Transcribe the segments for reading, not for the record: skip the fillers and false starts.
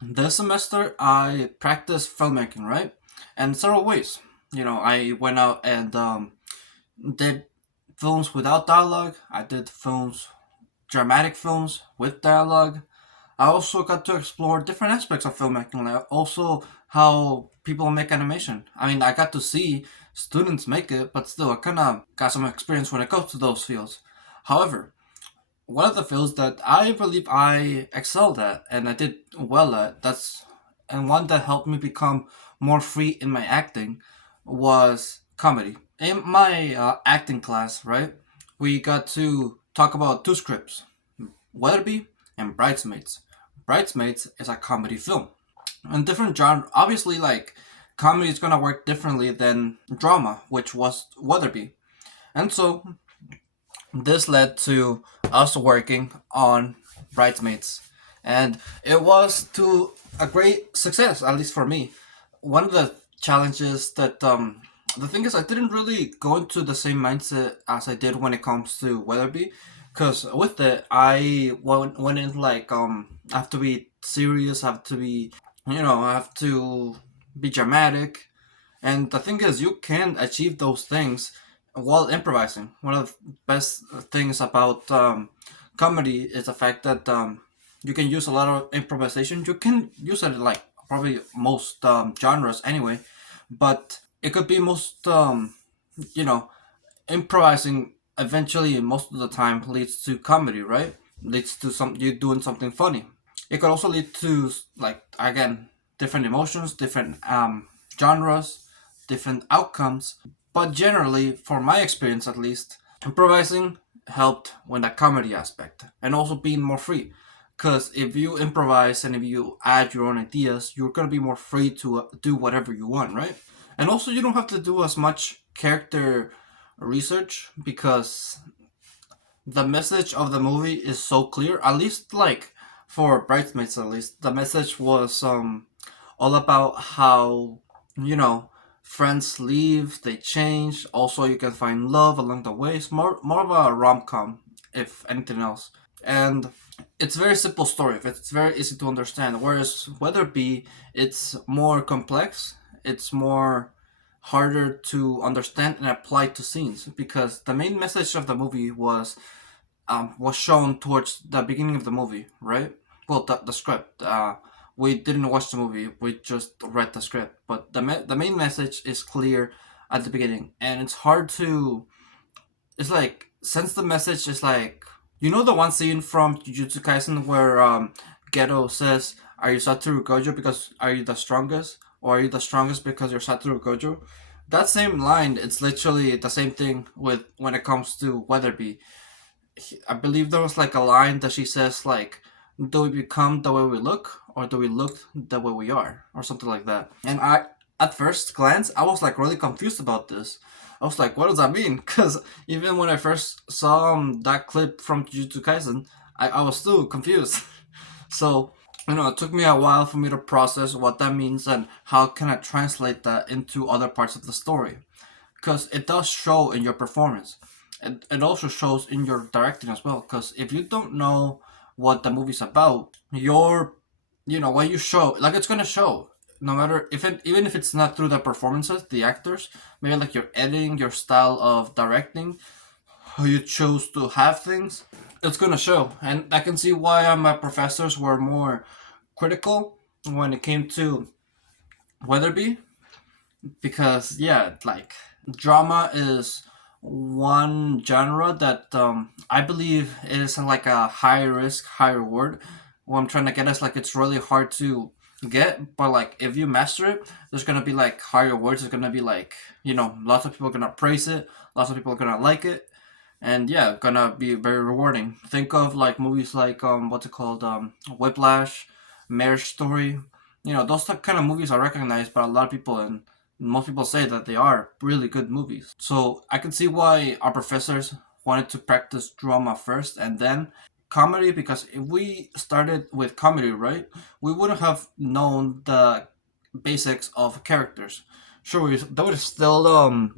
This semester I practiced filmmaking, right? And several ways. I went out and did films without dialogue. I did dramatic films with dialogue. I also got to explore different aspects of filmmaking, like also how people make animation. I mean, I got to see students make it, but still, I kind of got some experience when it comes to those fields. However, one of the fields that I believe I excelled at and I did well at, and one that helped me become more free in my acting was comedy. In my acting class, right, we got to talk about two scripts, Weatherby and Bridesmaids. Bridesmaids is a comedy film. And different genre, obviously, like, comedy is gonna work differently than drama, which was Weatherby. And so this led to us working on Bridesmaids, and it was to a great success, at least for me. One of the challenges that the thing is, I didn't really go into the same mindset as I did when it comes to Weatherby, because with it, I went in like I have to be serious, I have to be, I have to be dramatic, and the thing is, you can achieve those things while improvising. One of the best things about comedy is the fact that you can use a lot of improvisation. You can use it like probably most genres anyway, but it could be most, you know, improvising eventually most of the time leads to comedy, right? Leads to some you doing something funny. It could also lead to, like, again, different emotions, different genres, different outcomes. But generally, for my experience at least, improvising helped with the comedy aspect and also being more free. Because if you improvise and if you add your own ideas, you're gonna be more free to do whatever you want, right? And also, you don't have to do as much character research because the message of the movie is so clear. At least, like, for Bridesmaids, at least the message was all about how, you know friends leave, they change. Also, you can find love along the way. It's more of a rom com, if anything else. And it's a very simple story. It's very easy to understand. Whereas Weatherby, it's more complex. It's more harder to understand and apply to scenes because the main message of the movie was shown towards the beginning of the movie, right? Well, the script. We didn't watch the movie. We just read the script. But the main message is clear at the beginning, and it's hard to. It's like, since the message is like, the one scene from Jujutsu Kaisen where Geto says, "Are you Satoru Gojo because are you the strongest, or are you the strongest because you're Satoru Gojo?" That same line, it's literally the same thing with when it comes to Weatherby. I believe there was like a line that she says like, "Do we become the way we look, or do we look the way we are," or something like that. And at first glance, I was like really confused about this. I was like, "What does that mean?" Because even when I first saw that clip from Jujutsu Kaisen, I was still confused. So, it took me a while for me to process what that means and how can I translate that into other parts of the story, because it does show in your performance. It also shows in your directing as well. Because if you don't know what the movie's about, what you show, like, it's gonna show. No matter if it, even if it's not through the performances, the actors, maybe like your editing, your style of directing, how you chose to have things, it's gonna show. And I can see why my professors were more critical when it came to Weatherby, because yeah, like, drama is one genre that I believe is like a high risk, high reward. What I'm trying to get is like, it's really hard to get, but like, if you master it, there's gonna be like higher rewards. There's gonna be like, lots of people are gonna praise it, lots of people are gonna like it, and yeah, gonna be very rewarding. Think of like movies like what's it called, Whiplash, Marriage Story. Those kind of movies are recognized by a lot of people, and most people say that they are really good movies. So I can see why our professors wanted to practice drama first and then comedy, because if we started with comedy, right, we wouldn't have known the basics of characters. Sure, they would have still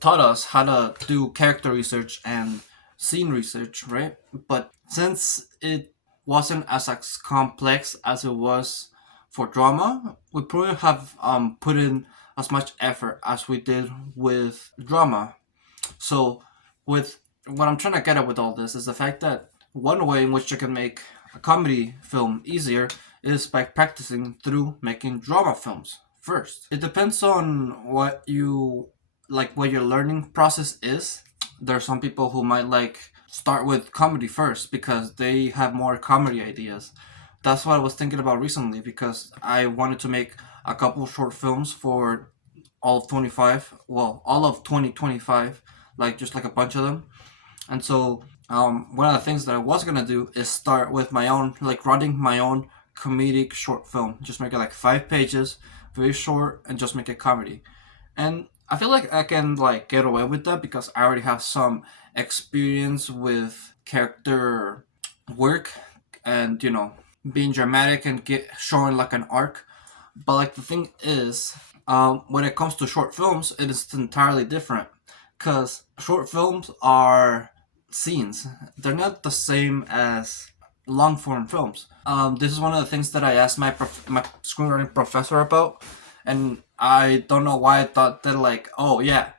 taught us how to do character research and scene research, right? But since it wasn't as complex as it was for drama, we probably have put in as much effort as we did with drama. So, with what I'm trying to get at with all this is the fact that one way in which you can make a comedy film easier is by practicing through making drama films first. It depends on what you like, what your learning process is. There are some people who might like start with comedy first because they have more comedy ideas. That's what I was thinking about recently because I wanted to make a couple short films for all of 25, well, all of 2025, like just like a bunch of them. And so one of the things that I was gonna do is start with my own, like writing my own comedic short film. Just make it like 5 pages, very short, and just make it comedy. And I feel like I can like get away with that because I already have some experience with character work and being dramatic and get showing like an arc. But like the thing is, when it comes to short films, it is entirely different because short films are scenes. They're not the same as long form films. This is one of the things that I asked my screenwriting professor about, and I don't know why I thought that like, oh yeah,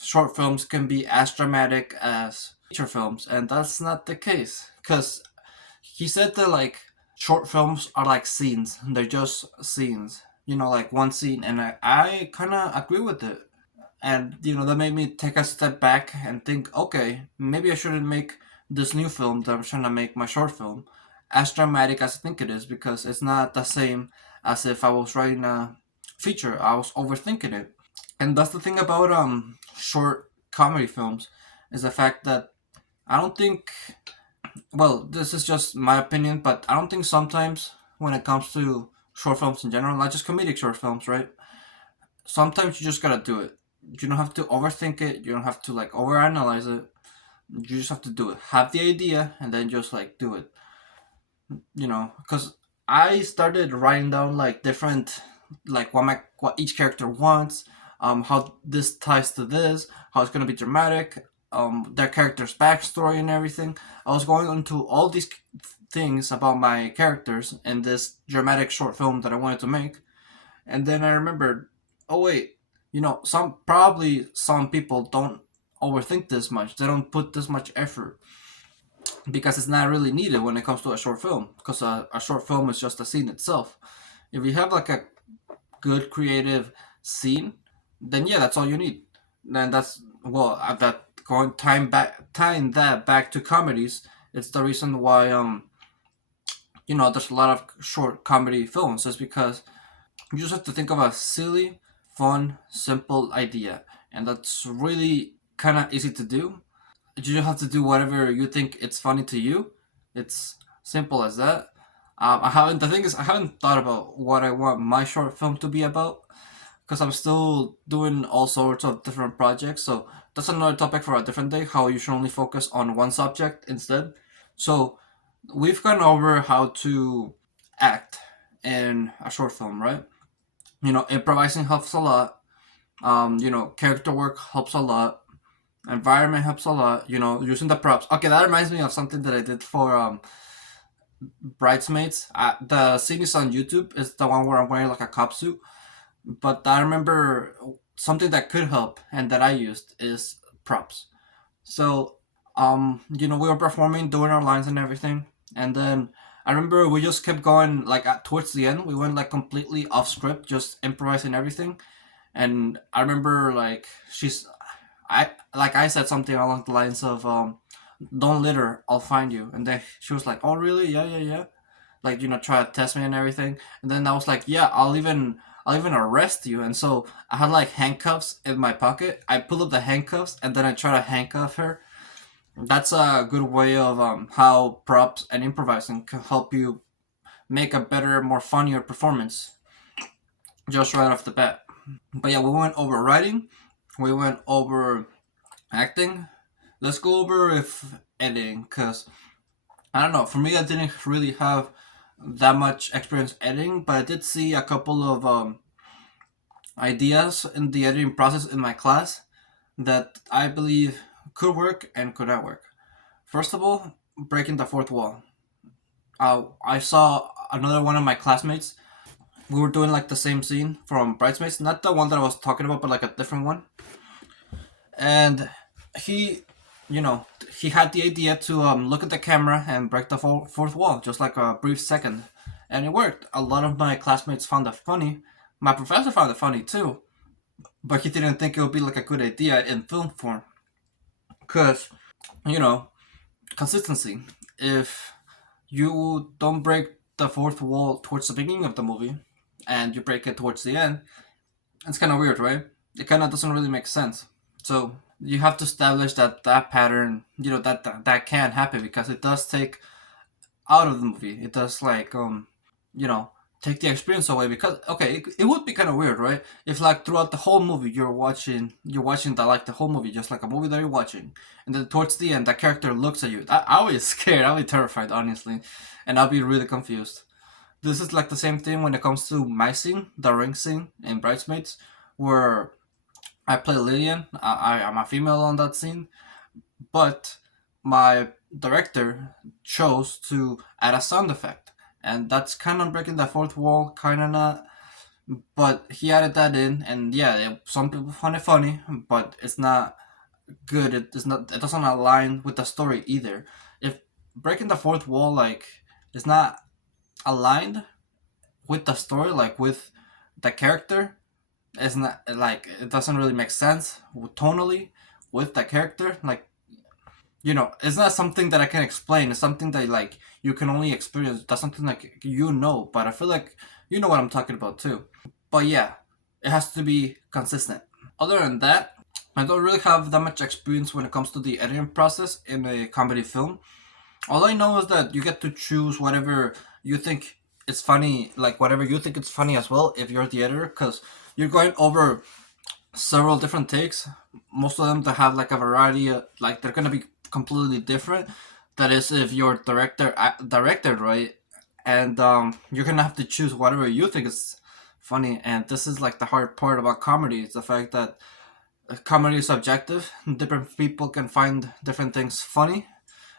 short films can be as dramatic as feature films, and that's not the case. Because he said that like short films are like scenes; they're just scenes. Like one scene, and I kind of agree with it. And that made me take a step back and think, okay, maybe I shouldn't make this new film that I'm trying to make, my short film, as dramatic as I think it is, because it's not the same as if I was writing a feature. I was overthinking it. And that's the thing about short comedy films, is the fact that I don't think, well, this is just my opinion, but I don't think sometimes when it comes to short films in general, not just comedic short films, right? Sometimes you just gotta do it. You don't have to overthink it. You don't have to like overanalyze it. You just have to do it. Have the idea and then just like do it. Because I started writing down like different, like what each character wants, how this ties to this, how it's gonna be dramatic, their character's backstory and everything. I was going into all these things about my characters in this dramatic short film that I wanted to make, and then I remembered, oh wait, some people don't overthink this much. They don't put this much effort because it's not really needed when it comes to a short film. Because a short film is just a scene itself. If you have like a good creative scene, then yeah, that's all you need. Then that's well, that going tying that back to comedies. It's the reason why there's a lot of short comedy films. Is because you just have to think of a silly, fun, simple idea, and that's really kind of easy to do. You just have to do whatever you think it's funny to you. It's simple as that. I haven't. The thing is, I haven't thought about what I want my short film to be about because I'm still doing all sorts of different projects. So that's another topic for a different day. How you should only focus on one subject instead. So we've gone over how to act in a short film, right? Improvising helps a lot. Character work helps a lot. Environment helps a lot. Using the props. Okay, that reminds me of something that I did for Bridesmaids. The scene is on YouTube. It's the one where I'm wearing like a cop suit. But I remember something that could help and that I used is props. So, we were performing, doing our lines and everything, and then I remember we just kept going. Like towards the end, we went like completely off script, just improvising everything. And I remember I said something along the lines of "Don't litter, I'll find you," and then she was like, "Oh really? Yeah, yeah, yeah." Like try to test me and everything. And then I was like, "Yeah, I'll even arrest you." And so I had like handcuffs in my pocket. I pull up the handcuffs and then I try to handcuff her. That's a good way of how props and improvising can help you make a better, more funnier performance just right off the bat. But yeah, we went over writing, we went over acting. Let's go over if editing, because I don't know. For me, I didn't really have that much experience editing, but I did see a couple of ideas in the editing process in my class that I believe could work and could not work. First of all, breaking the fourth wall. I saw another one of my classmates. We were doing like the same scene from Bridesmaids, not the one that I was talking about, but like a different one. And he, you know, he had the idea to look at the camera and break the fourth wall, just like a brief second, and it worked. A lot of my classmates found it funny. My professor found it funny too, but he didn't think it would be like a good idea in film form, cause you know consistency. If you don't break the fourth wall towards the beginning of the movie, and you break it towards the end, it's kind of weird, right? It kind of doesn't really make sense. So you have to establish that pattern, that can happen because it does take out of the movie. It does like you know, take the experience away because okay, it would be kind of weird, right? If like throughout the whole movie you're watching the whole movie just like a movie that you're watching, and then towards the end that character looks at you. I'll be scared. I'll be terrified, honestly, and I'll be really confused. This is like the same thing when it comes to my scene, the ring scene in Bridesmaids, where I play Lillian. I'm a female on that scene, but my director chose to add a sound effect, and that's kind of breaking the fourth wall, kind of not. But he added that in, and yeah, some people find it funny, but it's not good. It's not. It doesn't align with the story either. If breaking the fourth wall like is not aligned with the story, like with the character, it's not like it doesn't really make sense tonally with the character. Like it's not something that I can explain. It's something that like you can only experience. That's something like but I feel like you know what I'm talking about too. But yeah, it has to be consistent. Other than that, I don't really have that much experience when it comes to the editing process in a comedy film. All I know is that you get to choose whatever you think is funny, like whatever you think is funny as well, if you're the editor, because you're going over several different takes. Most of them that have like a variety, like they're gonna be completely different. That is, if you're directed right, and you're gonna have to choose whatever you think is funny. And this is like the hard part about comedy is the fact that comedy is subjective. Different people can find different things funny,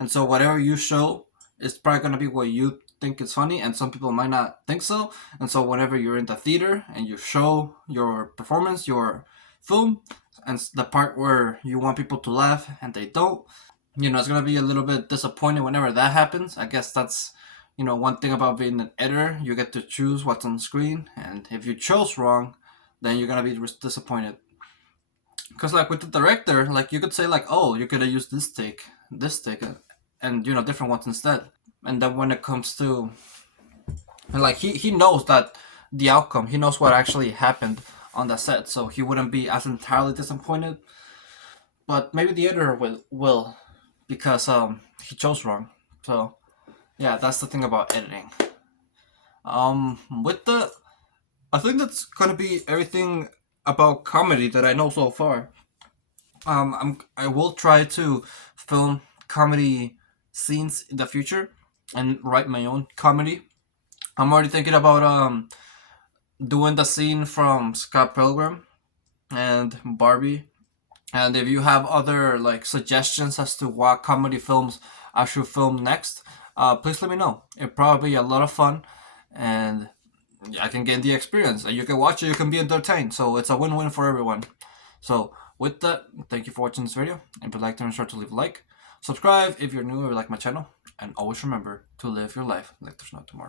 and so whatever you show is probably gonna be what you think is funny, and some people might not think so. And so whenever you're in the theater and you show your performance, your film, and the part where you want people to laugh and they don't, it's gonna be a little bit disappointing whenever that happens. I guess that's one thing about being an editor. You get to choose what's on screen, and if you chose wrong, then you're gonna be disappointed. Because like with the director, like you could say like, oh, you could have used this take, and different ones instead. And then when it comes to like he knows that the outcome, he knows what actually happened on the set, so he wouldn't be as entirely disappointed. But maybe the editor will because he chose wrong. So yeah, that's the thing about editing. With the I think that's gonna be everything about comedy that I know so far. I will try to film comedy scenes in the future and write my own comedy. I'm already thinking about doing the scene from Scott Pilgrim and Barbie. And if you have other like suggestions as to what comedy films I should film next, please let me know. It'd probably be a lot of fun, and I can get the experience. And you can watch it, you can be entertained. So it's a win-win for everyone. So with that, thank you for watching this video. If you'd like to, sure to leave a like, subscribe if you're new or like my channel, and always remember to live your life like there's no tomorrow.